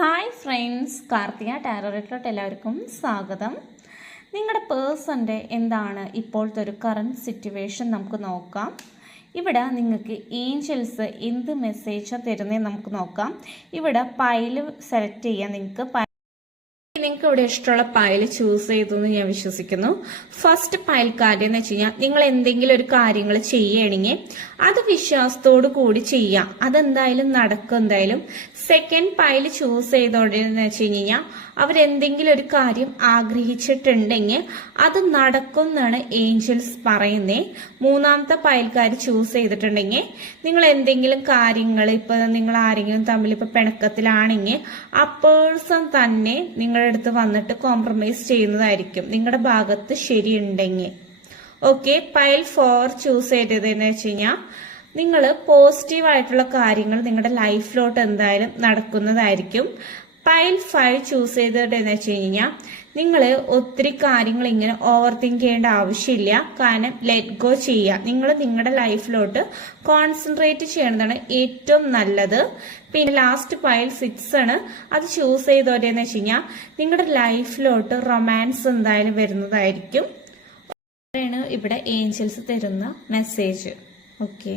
Hi friends, Karthika ടാരോട്ടിലോട്ട് എല്ലാവർക്കും സ്വാഗതം. നിങ്ങളുടെ പേഴ്സൻ്റെ എന്താണ് ഇപ്പോഴത്തെ ഒരു കറണ്ട് സിറ്റുവേഷൻ നമുക്ക് നോക്കാം. ഇവിടെ നിങ്ങൾക്ക് ഏഞ്ചൽസ് എന്ത് മെസ്സേജാണ് തരുന്നത് നമുക്ക് നോക്കാം. ഇവിടെ പൈല് സെലക്ട് ചെയ്യാൻ നിങ്ങൾക്ക് ഇവിടെ ഇഷ്ടമുള്ള പൈൽ ചൂസ് ചെയ്തു എന്ന് ഞാൻ വിശ്വസിക്കുന്നു. ഫസ്റ്റ് പൈൽ കാര്യം എന്ന് വെച്ച് കഴിഞ്ഞാൽ നിങ്ങൾ എന്തെങ്കിലും ഒരു കാര്യങ്ങൾ ചെയ്യുകയാണെങ്കിൽ അത് വിശ്വാസത്തോടു കൂടി ചെയ്യാം, അതെന്തായാലും നടക്കും. എന്തായാലും സെക്കൻഡ് പൈൽ ചൂസ് ചെയ്തോടെന്ന് വെച്ച് കഴിഞ്ഞാൽ അവരെന്തെങ്കിലും ഒരു കാര്യം ആഗ്രഹിച്ചിട്ടുണ്ടെങ്കിൽ അത് നടക്കും എന്നാണ് ഏഞ്ചൽസ് പറയുന്നത്. മൂന്നാമത്തെ പൈൽക്കാർ ചൂസ് ചെയ്തിട്ടുണ്ടെങ്കിൽ നിങ്ങൾ എന്തെങ്കിലും കാര്യങ്ങൾ ഇപ്പൊ നിങ്ങൾ ആരെങ്കിലും തമ്മിൽ ഇപ്പൊ പിണക്കത്തിലാണെങ്കിൽ ആ പേഴ്സൺ തന്നെ നിങ്ങളുടെ അടുത്ത് വന്നിട്ട് കോംപ്രമൈസ് ചെയ്യുന്നതായിരിക്കും നിങ്ങളുടെ ഭാഗത്ത് ശരിയുണ്ടെങ്കിൽ. ഓക്കെ, പൈൽ 4 ചൂസ് ചെയ്തതെന്ന് വെച്ച് കഴിഞ്ഞാൽ നിങ്ങൾ പോസിറ്റീവായിട്ടുള്ള കാര്യങ്ങൾ നിങ്ങളുടെ ലൈഫിലോട്ട് എന്തായാലും നടക്കുന്നതായിരിക്കും. പൈൽ 5 ചൂസ് ചെയ്തിട്ടെന്ന് വെച്ച് കഴിഞ്ഞാൽ നിങ്ങൾ ഒത്തിരി കാര്യങ്ങൾ ഇങ്ങനെ ഓവർ തിങ്ക് ചെയ്യേണ്ട ആവശ്യമില്ല. കാരണം ലെറ്റ് ഗോ ചെയ്യുക, നിങ്ങൾ നിങ്ങളുടെ ലൈഫിലോട്ട് കോൺസെൻട്രേറ്റ് ചെയ്യണതാണ് ഏറ്റവും നല്ലത്. പിന്നെ ലാസ്റ്റ് പൈൽ 6 ആണ്, അത് ചൂസ് ചെയ്തോടെന്ന് വെച്ച് കഴിഞ്ഞാൽ നിങ്ങളുടെ ലൈഫിലോട്ട് റൊമാൻസ് എന്തായാലും വരുന്നതായിരിക്കും. ഇവിടെ ഏഞ്ചൽസ് തരുന്ന മെസ്സേജ്. ഓക്കെ.